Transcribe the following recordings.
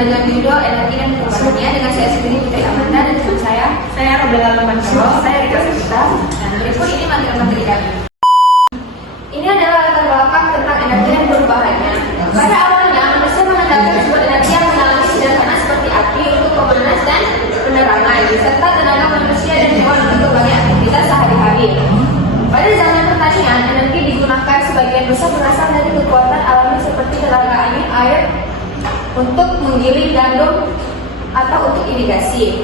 Dengan judul energi dan perubahannya dengan saya sendiri Putri Amanda dan teman saya Roberta Lemantoro, saya Rika Sita, dan berikut ini materi-materi kami. Ini adalah latar belakang tentang energi dan perubahannya. Pada awalnya manusia mengandalkan sumber energi yang mengalami sederhana seperti api untuk pemanas dan penerangan, serta tenaga manusia dan hewan untuk berbagai aktivitas sehari-hari. Pada zaman pertanian, energi digunakan sebagian besar berasal dari kekuatan alami seperti tenaga angin, air, untuk menggiling gandum atau untuk irigasi.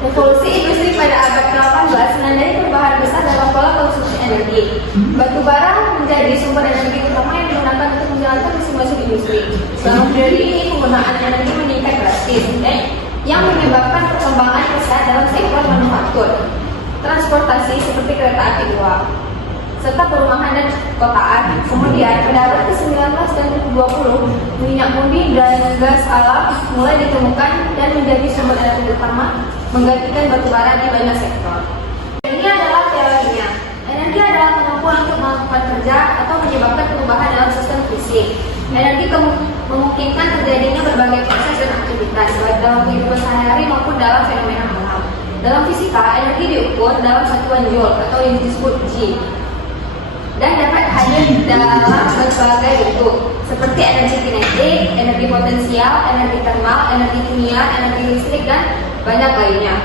Revolusi industri pada abad ke-18 menandai perubahan besar dalam pola konsumsi energi. Batu bara menjadi sumber energi utama yang digunakan untuk menjalankan mesin-mesin industri. Selama periode ini penggunaan energi meningkat drastis, yang menyebabkan perkembangan pesat dalam sektor manufaktur, transportasi seperti kereta api uap, serta perumahan dan kotaan. Kemudian pada abad ke-19 dan ke-20, minyak bumi dan gas alam mulai ditemukan dan menjadi sumber energi utama, menggantikan batu bara di banyak sektor. Ini adalah teorinya. Energi adalah kemampuan untuk melakukan kerja atau menyebabkan perubahan dalam sistem fisik. Energi memungkinkan terjadinya berbagai proses dan aktivitas, baik dalam kehidupan sehari-hari maupun dalam fenomena alam. Dalam fisika, energi diukur dalam satuan joule atau yang disebut G, dan dapat hadir dalam berbagai bentuk seperti energi kinetik, energi potensial, energi termal, energi kimia, energi listrik, dan banyak lainnya.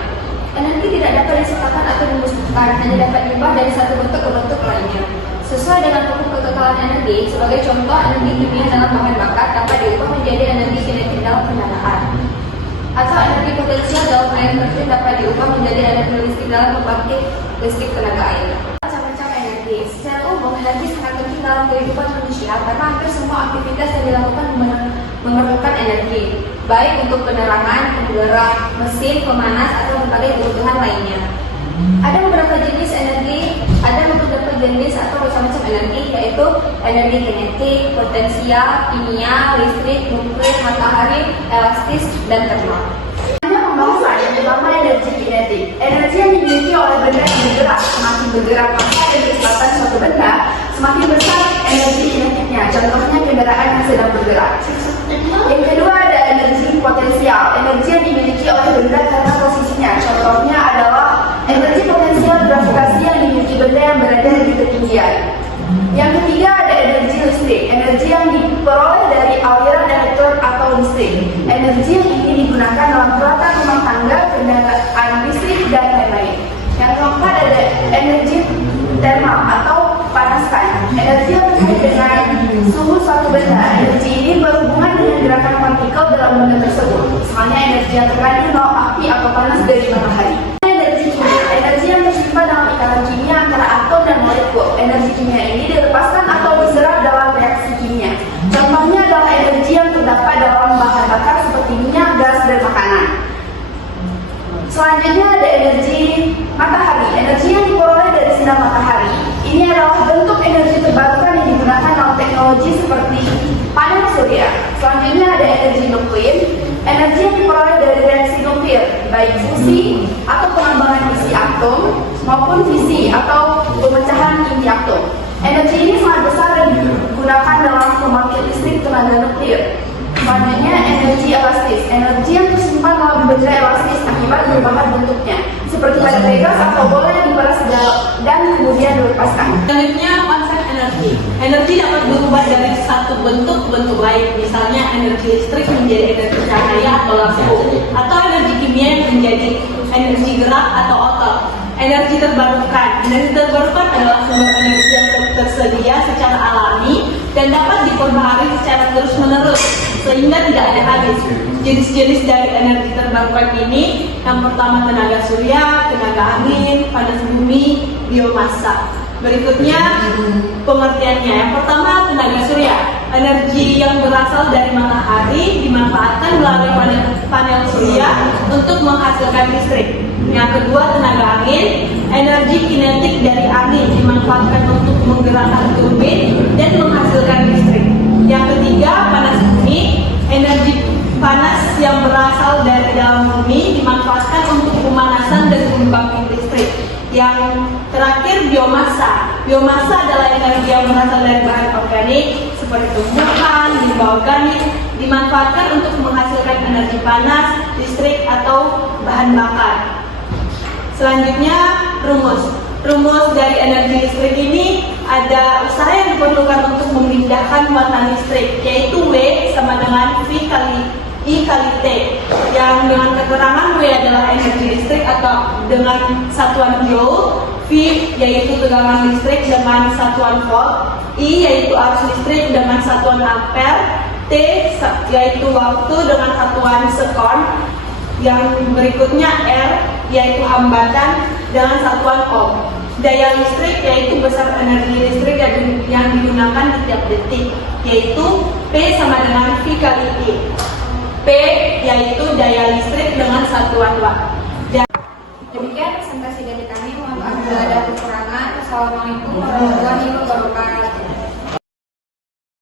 Energi tidak dapat disetakan atau dimusnahkan, hanya dapat diubah dari satu bentuk ke bentuk lainnya. Sesuai dengan hukum kekekalan energi, sebagai contoh energi kimia dalam bahan bakar dapat diubah menjadi energi kinetik dalam kendaraan, atau energi potensial dalam air terjun dapat diubah menjadi energi listrik dalam pembangkit listrik tenaga air. Secara umum, energi sangat penting dalam kehidupan manusia karena hampir semua aktivitas yang dilakukan memerlukan energi, baik untuk penerangan, penggerak, mesin, pemanas, atau berbagai kebutuhan lainnya. Ada beberapa jenis atau macam-macam energi, yaitu energi kinetik, potensial, kimia, listrik, nuklir, matahari, elastis, dan termal. Pembahasan yang pertama energi kinetik. Energi yang dimiliki oleh benda yang bergerak. Semakin bergerak maka ada kecepatan suatu benda, semakin besar energi kinetiknya. Contohnya kendaraan yang sedang bergerak. Yang kedua ada energi potensial. Energi yang dimiliki oleh benda karena posisinya. Contohnya adalah energi potensial gravitasi yang dimiliki benda yang berada di ketinggian. Yang ketiga ada energi listrik. Energi yang diperoleh dari aliran elektron atau listrik. Energi yang ini digunakan dalam peralatan rumah tangga, kendaraan listrik, dan lain-lain. Yang keempat ada energi termal atau panaskan. Energi yang terkait dengan suhu suatu benda. Energi ini berhubungan dengan gerakan partikel dalam benda tersebut. Misalnya energi yang terkandung dalam api atau panas dari matahari. Energi kimia. Energi yang tersimpan dalam ikatan kimia antara atom dan molekul. Energi kimia ini dilepaskan atau diserap dalam reaksi kimia. Contohnya adalah energi yang terdapat dalam bahan bakar seperti minyak, gas, dan makanan. Selanjutnya ada energi matahari. Energi yang diperoleh dari sinar matahari. Ini adalah bentuk energi terbarukan yang digunakan dalam teknologi seperti panel surya. Selanjutnya ada energi nuklir. Energi yang diperoleh dari reaksi nuklir, baik fusi atau penambangan isi atom maupun fisi atau pemecahan inti atom. Energi ini sangat besar dan digunakan dalam pembangkit listrik tenaga nuklir. Selanjutnya energi elastis. Energi yang tersimpan dalam benda elastis akibat perubahan bentuknya, seperti pada gas atau bola yang diperas dan kemudian dilepaskan. Selanjutnya konsep energi. Energi dapat berubah dari satu bentuk ke bentuk lain. Misalnya energi listrik menjadi energi cahaya atau lampu, atau energi kimia menjadi energi gerak atau otot. Energi terbarukan. Energi terbarukan adalah sumber energi yang tersedia secara alami dan dapat diperbaharui secara terus-menerus sehingga tidak ada habis. Jenis-jenis dari energi terbarukan ini, yang pertama tenaga surya, tenaga angin, panas bumi, biomasa. Berikutnya pengertiannya. Yang pertama tenaga surya. Energi yang berasal dari matahari dimanfaatkan melalui panel surya untuk menghasilkan listrik. Yang kedua, tenaga angin. Energi kinetik dari angin dimanfaatkan untuk menggerakkan turbin dan menghasilkan listrik. Yang ketiga, panas bumi. Energi panas yang berasal dari dalam bumi dimanfaatkan untuk pemanasan dan pembangkit listrik. Yang terakhir, biomasa. Biomasa adalah energi yang berasal dari bahan organik seperti tumbuhan, limbah organik, dimanfaatkan untuk menghasilkan energi panas, listrik, atau bahan bakar. Selanjutnya, rumus. Rumus dari energi listrik ini ada usaha yang diperlukan untuk memindahkan muatan listrik, yaitu W sama dengan V kali I kali T, yang dengan keterangan W adalah energi listrik atau dengan satuan joule, V yaitu tegangan listrik dengan satuan volt, I yaitu arus listrik dengan satuan ampere, T yaitu waktu dengan satuan sekon, yang berikutnya R yaitu hambatan dengan satuan ohm. Daya listrik yaitu besar energi listrik yang digunakan di tiap detik, yaitu P sama dengan V kali I. P yaitu daya listrik dengan satuan watt. Demikian presentasi dari kami. Mohon maaf bila ada kekurangan. Assalamualaikum warahmatullahi wabarakatuh.